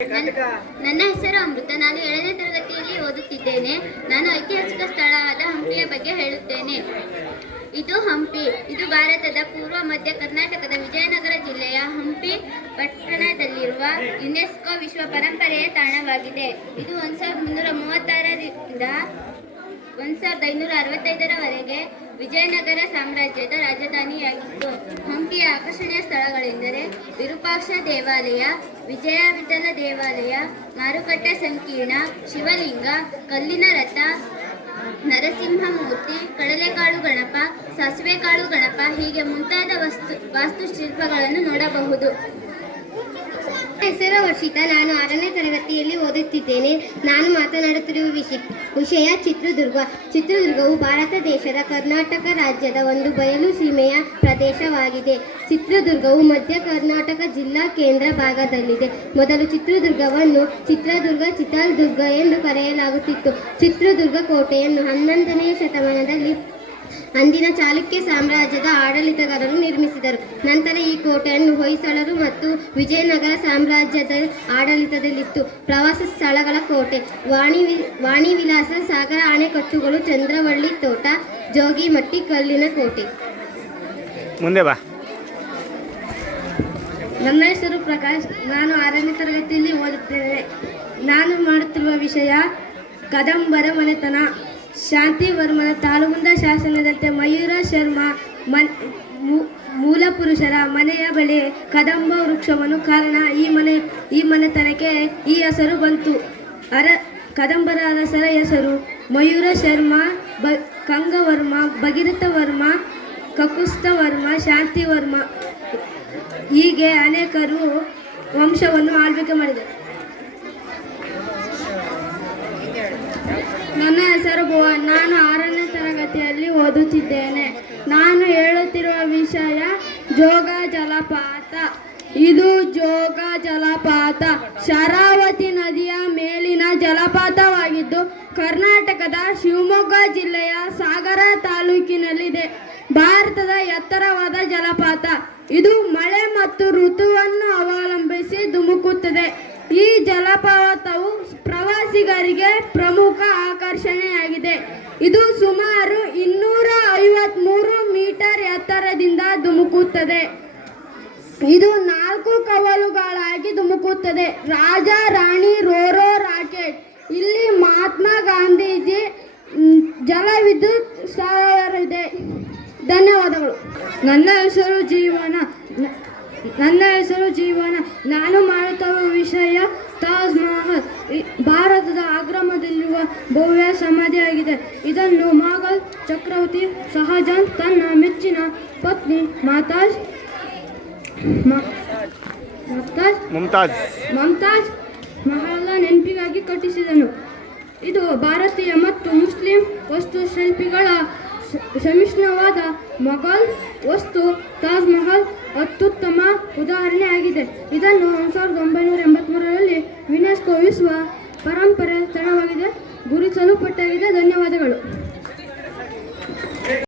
ನನ್ನ ಹೆಸರು ಅಮೃತ. ನಾನು 7ನೇ ತರಗತಿಯಲ್ಲಿ ಓದುತ್ತಿದ್ದೇನೆ. ನಾನು ಐತಿಹಾಸಿಕ ಸ್ಥಳವಾದ ಹಂಪಿಯ ಬಗ್ಗೆ ಹೇಳುತ್ತೇನೆ. ಇದು ಹಂಪಿ. ಇದು ಭಾರತದ ಪೂರ್ವ ಮಧ್ಯ ಕರ್ನಾಟಕದ ವಿಜಯನಗರ ಜಿಲ್ಲೆಯ ಹಂಪಿ ಪಟ್ಟಣದಲ್ಲಿರುವ ಯುನೆಸ್ಕೋ ವಿಶ್ವ ಪರಂಪರೆಯ ತಾಣವಾಗಿದೆ. ಇದು 1336ರಿಂದ 1565ರವರೆಗೆ ವಿಜಯನಗರ ಸಾಮ್ರಾಜ್ಯದ ರಾಜಧಾನಿಯಾಗಿತ್ತು. ಹಂಪಿಯ ಆಕರ್ಷಣೀಯ ಸ್ಥಳಗಳೆಂದರೆ ವಿರೂಪಾಕ್ಷ ದೇವಾಲಯ, ವಿಜಯ ವಿಠಲ ದೇವಾಲಯ, ಮಾರುಕಟ್ಟೆ ಸಂಕೀರ್ಣ, ಶಿವಲಿಂಗ, ಕಲ್ಲಿನ ರಥ, ನರಸಿಂಹಮೂರ್ತಿ, ಕಡಲೆಕಾಳು ಗಣಪ, ಸಾಸಿವೆಕಾಳು ಗಣಪ ಹೀಗೆ ಮುಂತಾದ ವಾಸ್ತುಶಿಲ್ಪಗಳನ್ನು ನೋಡಬಹುದು. ಹೆಸರು ವರ್ಷಿತಾ. ನಾನು 6ನೇ ತರಗತಿಯಲ್ಲಿ ಓದುತ್ತಿದ್ದೇನೆ. ನಾನು ಮಾತನಾಡುತ್ತಿರುವ ವಿಷಯ ಚಿತ್ರದುರ್ಗ. ಚಿತ್ರದುರ್ಗವು ಭಾರತ ದೇಶದ ಕರ್ನಾಟಕ ರಾಜ್ಯದ ಒಂದು ಬಯಲು ಸೀಮೆಯ ಪ್ರದೇಶವಾಗಿದೆ. ಚಿತ್ರದುರ್ಗವು ಮಧ್ಯ ಕರ್ನಾಟಕ ಜಿಲ್ಲಾ ಕೇಂದ್ರ ಭಾಗದಲ್ಲಿದೆ. ಮೊದಲು ಚಿತ್ರದುರ್ಗವನ್ನು ಚಿತ್ರದುರ್ಗ ಎಂದು ಕರೆಯಲಾಗುತ್ತಿತ್ತು. ಚಿತ್ರದುರ್ಗ ಕೋಟೆಯನ್ನು 11ನೇ ಶತಮಾನದಲ್ಲಿ ಅಂದಿನ ಚಾಲುಕ್ಯ ಸಾಮ್ರಾಜ್ಯದ ಆಡಳಿತಗಾರರು ನಿರ್ಮಿಸಿದರು. ನಂತರ ಈ ಕೋಟೆಯನ್ನು ಹೊಯ್ಸಳರು ಮತ್ತು ವಿಜಯನಗರ ಸಾಮ್ರಾಜ್ಯದ ಆಡಳಿತದಲ್ಲಿತ್ತು. ಪ್ರವಾಸ ಸ್ಥಳಗಳ ಕೋಟೆ: ವಾಣಿ ವಿಲಾಸ ಸಾಗರ ಅಣೆಕಟ್ಟುಗಳು, ಚಂದ್ರವಳ್ಳಿ ತೋಟ, ಜೋಗಿಮಟ್ಟಿ ಕಲ್ಲಿನ ಕೋಟೆ. ಮುಂದೆ ಬಾ. ನನ್ನ ಹೆಸರು ಪ್ರಕಾಶ್. ನಾನು 6ನೇ ತರಗತಿಯಲ್ಲಿ ಓದುತ್ತೇನೆ. ನಾನು ಮಾಡುತ್ತಿರುವ ವಿಷಯ ಕದಂಬರ ಮನೆತನ. ಶಾಂತಿವರ್ಮನ ತಾಳುಗುಂದ ಶಾಸನದಂತೆ ಮಯೂರ ಶರ್ಮ ಮೂಲ ಪುರುಷರ ಮನೆಯ ಬಳಿ ಕದಂಬ ವೃಕ್ಷವನ್ನು ಕಾರಣ ಈ ಮನೆತನಕ್ಕೆ ಈ ಹೆಸರು ಬಂತು. ಕದಂಬರ ಅರಸರ ಹೆಸರು ಮಯೂರ ಶರ್ಮ, ಕಂಗವರ್ಮ, ಭಗೀರಥವರ್ಮ, ಕಕುಸ್ಥವರ್ಮ, ಶಾಂತಿವರ್ಮ ಹೀಗೆ ಅನೇಕರು ವಂಶವನ್ನು ಆಳ್ವಿಕೆ ಮಾಡಿದರು. ನನ್ನ ಹೆಸರು ಭುವನ್. ನಾನು 6ನೇ ತರಗತಿಯಲ್ಲಿ ಓದುತ್ತಿದ್ದೇನೆ. ನಾನು ಹೇಳುತ್ತಿರುವ ವಿಷಯ ಜೋಗ ಜಲಪಾತ. ಇದು ಜೋಗ ಜಲಪಾತ ಶರಾವತಿ ನದಿಯ ಮೇಲಿನ ಜಲಪಾತವಾಗಿದ್ದು ಕರ್ನಾಟಕದ ಶಿವಮೊಗ್ಗ ಜಿಲ್ಲೆಯ ಸಾಗರ ತಾಲೂಕಿನಲ್ಲಿದೆ. ಭಾರತದ ಎತ್ತರವಾದ ಜಲಪಾತ. ಇದು ಮಳೆ ಮತ್ತು ಋತುವನ್ನು ಅವಲಂಬಿಸಿ ಧುಮುಕುತ್ತದೆ. ಈ ಜಲಪಾತವು ಪ್ರವಾಸಿಗರಿಗೆ ಪ್ರಮುಖ ಆಕರ್ಷಣೆಯಾಗಿದೆ. ಇದು ಸುಮಾರು 253 ಮೀಟರ್ ಎತ್ತರದಿಂದ ಧುಮುಕುತ್ತದೆ. ಇದು 4 ಕವಲುಗಳಾಗಿ ಧುಮುಕುತ್ತದೆ. Raja Rani Ro-Ro rocket. ಇಲ್ಲಿ ಮಹಾತ್ಮ ಗಾಂಧೀಜಿ ಜಲವಿದ್ಯುತ್ ಸ್ಥಾವರವಿದೆ. ಧನ್ಯವಾದಗಳು. ನನ್ನ ಹೆಸರು ಜೀವನ. ನಾನು ಮಾಡುತ್ತಿರುವ ವಿಷಯ ತಾಜ್ ಮಹಲ್. ಭಾರತದ ಆಗ್ರಾದಲ್ಲಿರುವ ಭವ್ಯ ಸಮಾಧಿಯಾಗಿದೆ. ಇದನ್ನು ಮೊಘಲ್ ಚಕ್ರವರ್ತಿ ಶಹಜಾನ್ ತನ್ನ ಮೆಚ್ಚಿನ ಪತ್ನಿ ಮುಮ್ತಾಜ್ ಮಹಲ್ನ ನೆನಪಿಗಾಗಿ ಕಟ್ಟಿಸಿದನು. ಇದು ಭಾರತೀಯ ಮತ್ತು ಮುಸ್ಲಿಂ ವಾಸ್ತುಶಿಲ್ಪಿಗಳ ಸಮ್ಮಿಶ್ರಣವಾದ ಮೊಘಲ್ ವಾಸ್ತು ತಾಜ್ ಮಹಲ್ ಅತ್ಯುತ್ತಮ ಉದಾಹರಣೆಯಾಗಿದೆ. ಇದನ್ನು 1983ರಲ್ಲಿ ಯುನೆಸ್ಕೋ ವಿಶ್ವ ಪರಂಪರೆ ಸ್ಥಳವಾಗಿದೆ ಗುರುತಿಸಲ್ಪಟ್ಟಿದೆ. ಧನ್ಯವಾದಗಳು.